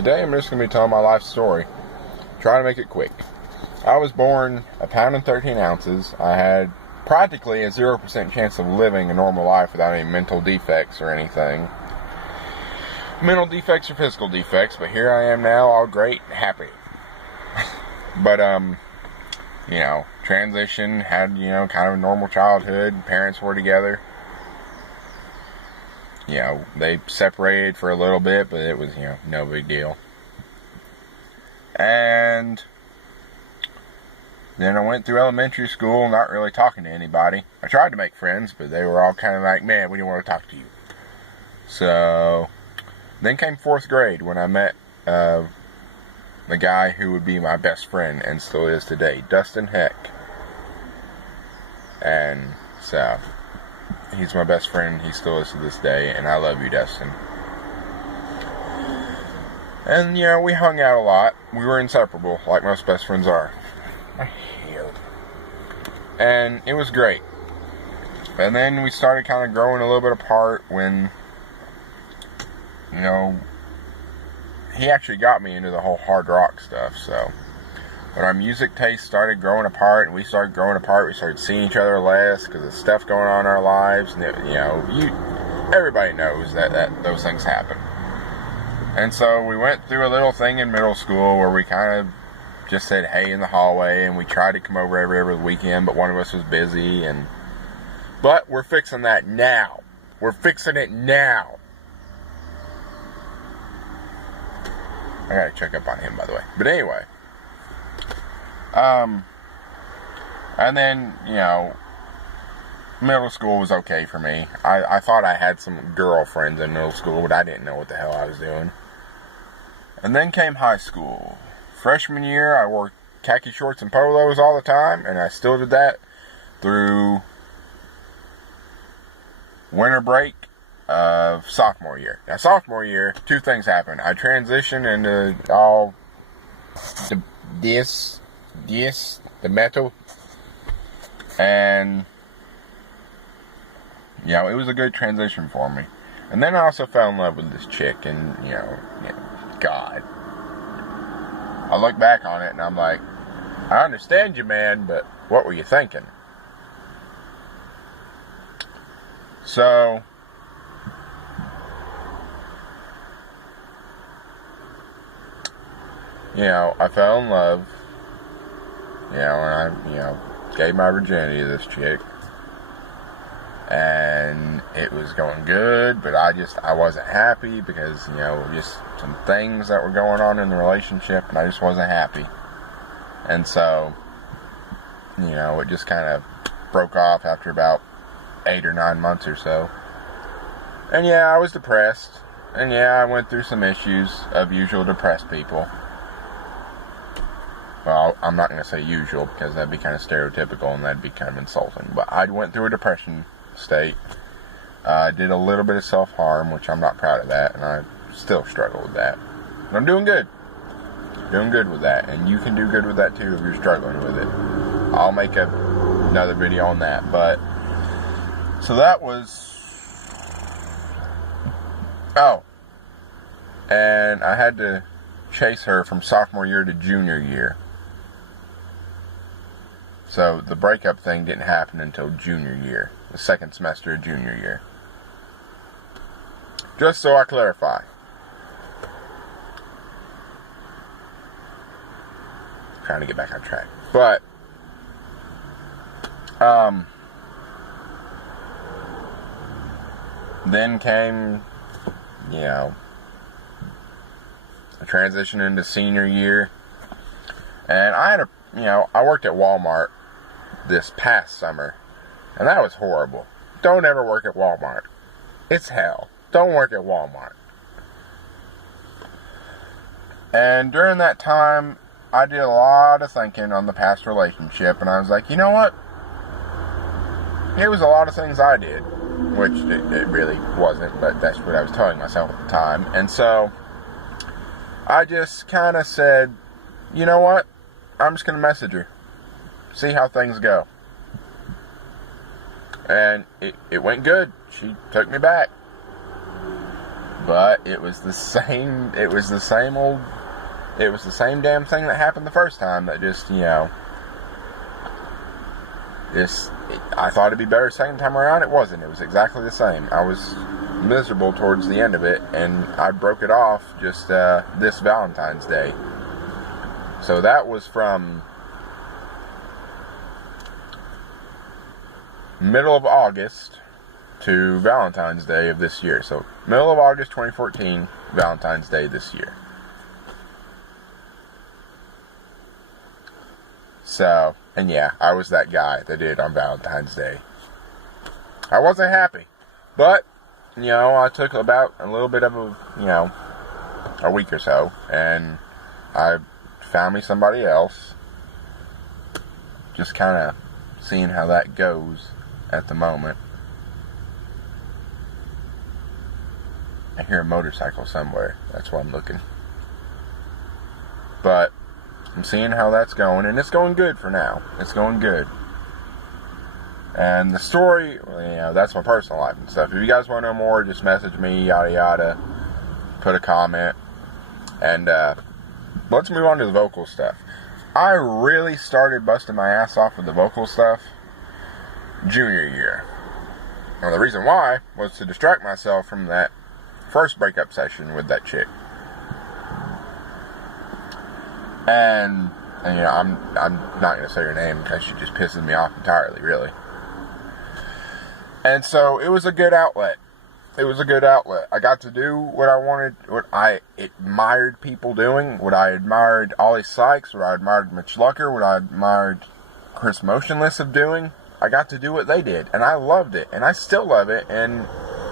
today I'm just going to be telling my life story. Try to make it quick. I was born 1 pound and 13 ounces. I had practically a 0% chance of living a normal life without any mental defects or anything. Mental defects or physical defects, but here I am now, all great and happy. But, transition, had, kind of a normal childhood. Parents were together. They separated for a little bit, but it was, no big deal. And then I went through elementary school not really talking to anybody. I tried to make friends, but they were all kind of like, man, we don't want to talk to you. So, then came 4th grade when I met the guy who would be my best friend and still is today, Dustin Heck. And so, he's my best friend, he still is to this day, and I love you, Dustin. And, we hung out a lot. We were inseparable, like most best friends are. And it was great. And then we started kind of growing a little bit apart when, he actually got me into the whole hard rock stuff, so. When our music taste started growing apart, and we started growing apart, we started seeing each other less, because of stuff going on in our lives, and everybody knows that those things happen. And so we went through a little thing in middle school where we kind of just said hey in the hallway, and we tried to come over every weekend, but one of us was busy, but we're fixing that now. We're fixing it now. I gotta check up on him, by the way. But anyway. And then, middle school was okay for me. I thought I had some girlfriends in middle school, but I didn't know what the hell I was doing. And then came high school. Freshman year, I wore khaki shorts and polos all the time, and I still did that through winter break of sophomore year. Now, sophomore year, 2 things happened. I transitioned into all the metal, and it was a good transition for me. And then I also fell in love with this chick, and God, I look back on it and I'm like, I understand you, man, but what were you thinking? So I fell in love, and I, gave my virginity to this chick, and it was going good, but I wasn't happy because, just some things that were going on in the relationship, and I just wasn't happy, and so, it just kind of broke off after about 8 or 9 months or so, and I was depressed, and I went through some issues of usual depressed people. Well, I'm not going to say usual because that'd be kind of stereotypical and that'd be kind of insulting. But I went through a depression state. I did a little bit of self-harm, which I'm not proud of that, and I still struggle with that. But I'm doing good. Doing good with that, and you can do good with that too if you're struggling with it. I'll make another video on that. But so that was. Oh, and I had to chase her from sophomore year to junior year. So the breakup thing didn't happen until junior year, the second semester of junior year. Just so I clarify. Trying to get back on track. But, then came, a transition into senior year. And I had I worked at Walmart this past summer, and that was horrible. Don't ever work at Walmart. It's hell. Don't work at Walmart. And during that time, I did a lot of thinking on the past relationship, and I was like, you know what? It was a lot of things I did, which it really wasn't, but that's what I was telling myself at the time. And so, I just kind of said, you know what? I'm just going to message her. See how things go. And it went good. She took me back. But it was the same, it was the same damn thing that happened the first time that just, I thought it'd be better second time around. It wasn't. It was exactly the same. I was miserable towards the end of it, and I broke it off just this Valentine's Day. So that was from middle of August to Valentine's Day of this year. So middle of August 2014, Valentine's Day this year. So, and yeah, I was that guy that did it on Valentine's Day. I wasn't happy, but, I took about a little bit of a week or so, and I found me somebody else. Just kind of seeing how that goes at the moment. I hear a motorcycle somewhere. That's why I'm looking. But I'm seeing how that's going, and it's going good for now. It's going good. And the story, that's my personal life and stuff. If you guys want to know more, just message me, yada yada. Put a comment. And let's move on to the vocal stuff. I really started busting my ass off with the vocal stuff junior year. Now, the reason why was to distract myself from that first breakup session with that chick. And I'm not going to say her name because she just pisses me off entirely, really. And so it was a good outlet. It was a good outlet. I got to do what I wanted, what I admired people doing, what I admired Ollie Sykes, what I admired Mitch Lucker, what I admired Chris Motionless of doing. I got to do what they did, and I loved it, and I still love it, and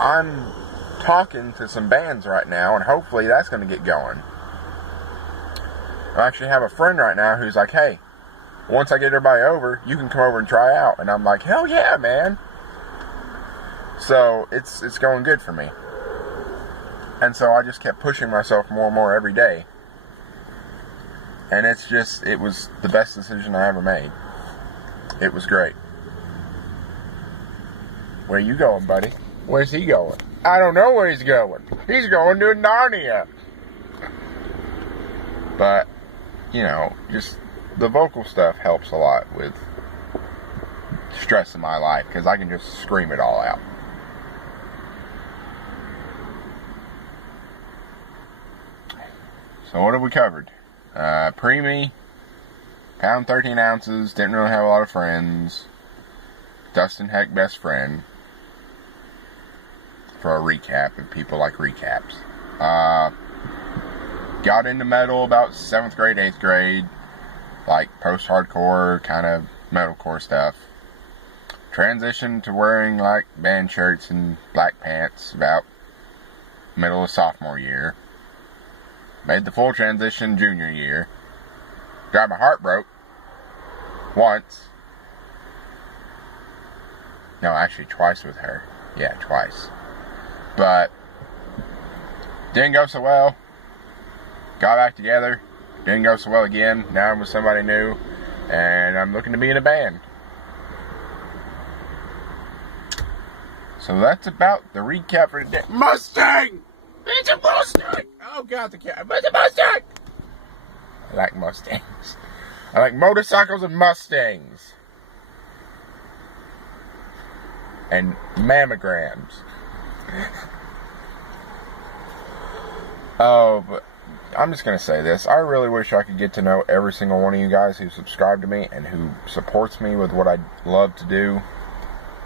I'm talking to some bands right now, and hopefully that's going to get going. I actually have a friend right now who's like, hey, once I get everybody over, you can come over and try out. And I'm like, hell yeah, man. So it's going good for me. And so I just kept pushing myself more and more every day. And it was the best decision I ever made. It was great. Where you going, buddy? Where's he going? I don't know where he's going. He's going to Narnia. But, just the vocal stuff helps a lot with stress in my life, because I can just scream it all out. So what have we covered? Preemie, pound 13 ounces, didn't really have a lot of friends, Dustin Heck best friend, for a recap, if people like recaps. Got into metal about 7th grade, 8th grade, like post-hardcore, kind of metalcore stuff. Transitioned to wearing like band shirts and black pants about middle of sophomore year. Made the full transition junior year. Got my heart broke once. No, actually twice with her. Yeah, twice. But didn't go so well. Got back together. Didn't go so well again. Now I'm with somebody new, and I'm looking to be in a band. So that's about the recap for today. Mustang! It's a Mustang! Oh god, the cat. It's a Mustang! I like Mustangs. I like motorcycles and Mustangs. And mammograms. Oh, but I'm just going to say this. I really wish I could get to know every single one of you guys who subscribe to me and who supports me with what I love to do.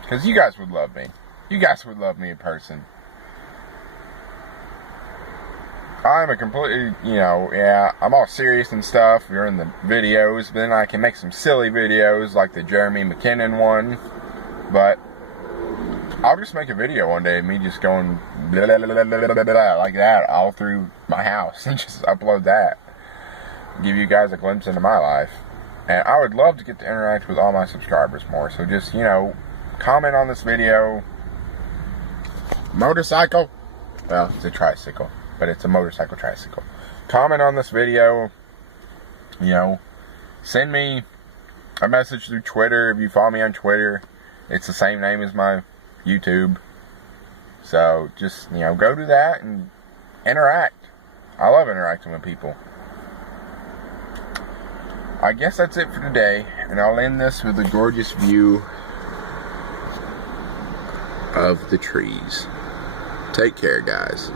Because you guys would love me. You guys would love me in person. I'm a completely, I'm all serious and stuff during the videos. But then I can make some silly videos like the Jeremy McKinnon one. But I'll just make a video one day of me just going blah, blah, blah, blah, blah, blah, like that all through my house and just upload that. Give you guys a glimpse into my life. And I would love to get to interact with all my subscribers more. So just, comment on this video. Motorcycle. Well, it's a tricycle, but it's a motorcycle tricycle. Comment on this video. Send me a message through Twitter. If you follow me on Twitter, it's the same name as my YouTube. So just, go to that and interact. I love interacting with people. I guess that's it for today, and I'll end this with a gorgeous view of the trees. Take care, guys.